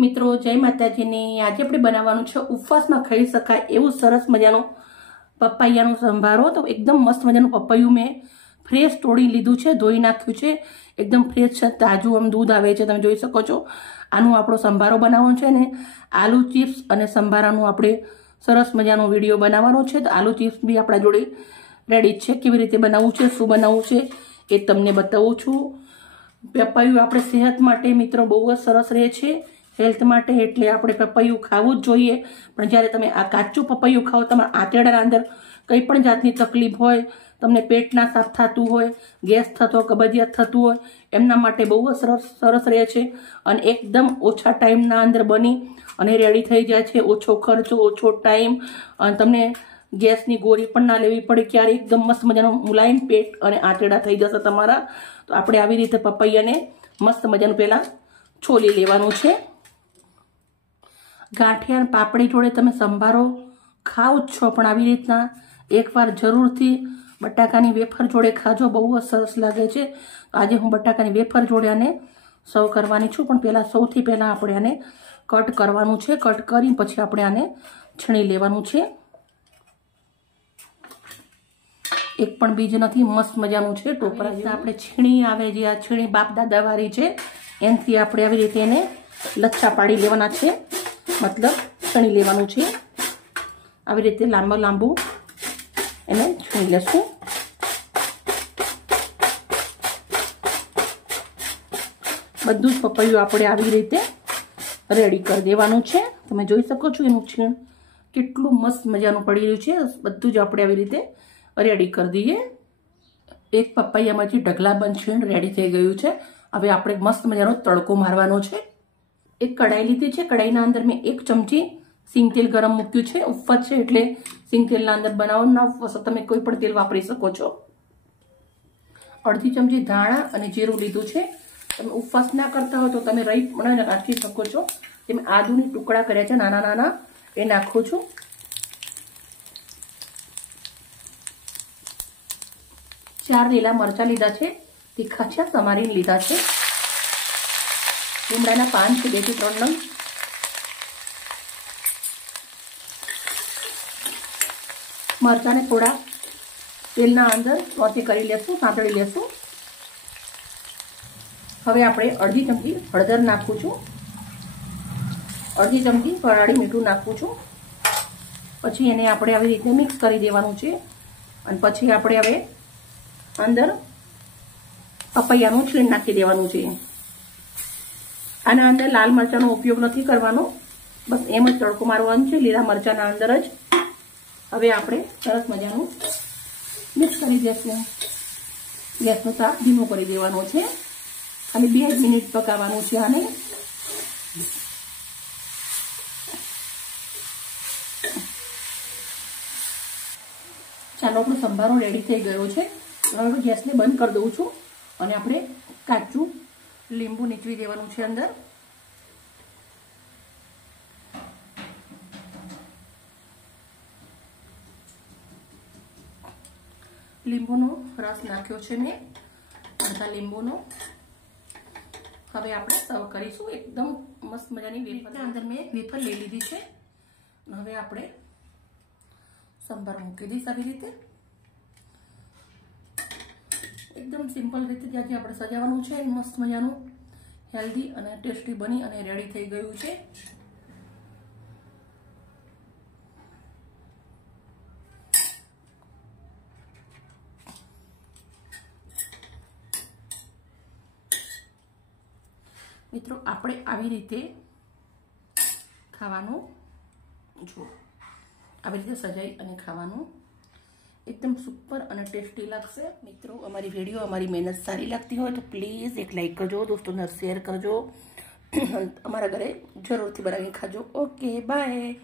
મિત્રો જય માતાજીની। આજે આપણે બનાવવાનું છે ઉપવાસમાં ખાઈ શકાય એવું સરસ મજાનું પપૈયાનું સંભારો। તો એકદમ મસ્ત મજાનું પપૈયું મેં ફ્રેશ તોડી લીધું છે, ધોઈ નાખ્યું છે, એકદમ ફ્રેશ છે, તાજું આમ દૂધ આવે છે, તમે જોઈ શકો છો। આનો આપણો સંભારો બનાવવાનો છે ને આલુ ચિપ્સ અને સંભારાનું આપણે સરસ મજાનો વિડીયો બનાવવાનો છે। તો આલુ ચિપ્સ બી આપણા જોડે રેડી છે, કેવી રીતે બનાવવું છે, શું બનાવવું છે એ તમને બતાવું છું। પપૈયું આપણે સેહત માટે મિત્રો બહુ જ સરસ રહે છે, હેલ્થ માટે, એટલે આપણે પપૈયું ખાવું જ જોઈએ। પણ જ્યારે તમે આ કાચું પપૈયું ખાઓ, તમારા આંતરડાના અંદર કંઈ પણ જાતની તકલીફ હોય, તમને પેટ ના સાફ થતું હોય, ગેસ થતો, કબજિયાત થતું હોય, એમના માટે બહુ જ સરસ રહે છે અને એકદમ ઓછા ટાઈમના અંદર બની અને રેડી થઈ જાય છે। ઓછો ખર્ચો, ઓછો ટાઈમ, અને તમને ગેસની ગોળી પણ ના લેવી પડે ક્યારે, એકદમ મસ્ત મજાનું મુલાયમ પેટ અને આંતરડા થઈ જશે તમારા। તો આપણે આવી રીતે પપૈયાને મસ્ત મજાનું પહેલાં છોલી લેવાનું છે। ગાંઠિયા પાપડી જોડે તમે સંભારો ખાઓ જ છો, પણ આવી રીતના એકવાર જરૂરથી બટાકાની વેફર જોડે ખાજો, બહુ જ સરસ લાગે છે। આજે હું બટાકાની વેફર જોડે આને સર્વ કરવાની છું, પણ સૌથી પહેલાં આપણે આને કટ કરવાનું છે। કટ કરી પછી આપણે આને છીણી લેવાનું છે। એક પણ બીજ નથી, મસ્ત મજાનું છે ટોપરા જેવું। આપણે છીણી આવે જે આ છીણી બાપ દાદાવાળી છે, એનાથી આપણે આવી રીતે એને લચ્છા પાડી લેવાના છે, મતલબ છીણી લેવાનું છે। આવી રીતે લાંબુ એને છીણી લેશું। બધું જ પપૈયું આપણે આવી રીતે રેડી કરી દેવાનું છે। તમે જોઈ શકો છો એનું છીણ કેટલું મસ્ત મજાનું પડી રહ્યું છે। બધું જ આપણે આવી રીતે રેડી કરી દઈએ। એક પપૈયામાંથી ઢગલાબંધ છીણ રેડી થઈ ગયું છે। હવે આપણે મસ્ત મજાનો તડકો મારવાનો છે। એક કઢાઈ લીધી છે, કઢાઈના અંદર મેં 1 ચમચી સિંગ તેલ ગરમ મૂક્યું છે। ઉપવાસ છે એટલે સિંગ તેલના અંદર બનાવવાનું, ના ઉપવાસ તમે કોઈ પણ તેલ વાપરી શકો છો। અડધી ચમચી ધાણા અને જીરું લીધું છે। તમે ઉપવાસ ના કરતા હોય તો તમે રાઈ પણ નાખી શકો છો। મેં આદુની ટુકડા કર્યા છે નાના નાના, એ નાખું છું। ચાર લીલા મરચા લીધા છે, તીખા છે, સમારીને લીધા છે। લીમડાના પાન છે 2 થી 3 નંગ। મરચાને થોડા તેલના અંદર સોતે કરી લેશું, સાંતળી લેશું। હવે આપણે અડધી ચમચી હળદર નાખું છું, અડધી ચમચી વરાળી મીઠું નાખું છું। પછી એને આપણે આવી રીતે મિક્સ કરી દેવાનું છે અને પછી આપણે હવે અંદર પપૈયાનું છીણ નાખી દેવાનું છે। આના અંદર લાલ મરચાંનો ઉપયોગ નથી કરવાનો, બસ એમ જ તડકો મારવાનો છે લીલા મરચાંના અંદર જ। હવે આપણે સરસ મજાનું મિક્સ કરી દઈશું। ગેસનો તાપ ધીમો કરી દેવાનો છે, ખાલી 2 જ મિનિટ પકાવવાનું છે આને। ચાલો, આપણો સંભારો રેડી થઈ ગયો છે। હવે ગેસને બંધ કરી દઉં છું અને આપણે કાચું લીંબુ નીચવી દેવાનું છે અંદર। લીંબુનો રસ નાખ્યો છે મેં, અડધા લીંબુનો। હવે આપણે સર્વ કરીશું। એકદમ મસ્ત મજાની વેફર અંદર મેં વેફર લઈ લીધી છે। હવે આપણે સંભારો મૂકી દઈશ આવી રીતે, એકદમ સિમ્પલ રીતે જ્યાંથી આપણે સજાવવાનું છે મસ્ત મજાનું હેલ્ધી અને ટેસ્ટી બની અને રેડી થઈ ગયું છે। મિત્રો આપણે આવી રીતે ખાવાનું, જો આવી રીતે સજાઈ અને ખાવાનું એકદમ સુપર અને ટેસ્ટી લાગશે। મિત્રો અમારી વિડીયો, અમારી મહેનત સારી લાગતી હોય તો પ્લીઝ એક લાઈક કરજો, દોસ્તોને શેર કરજો, અમારા ઘરે જરૂરથી બનાવીને ખાજો। Okay, by.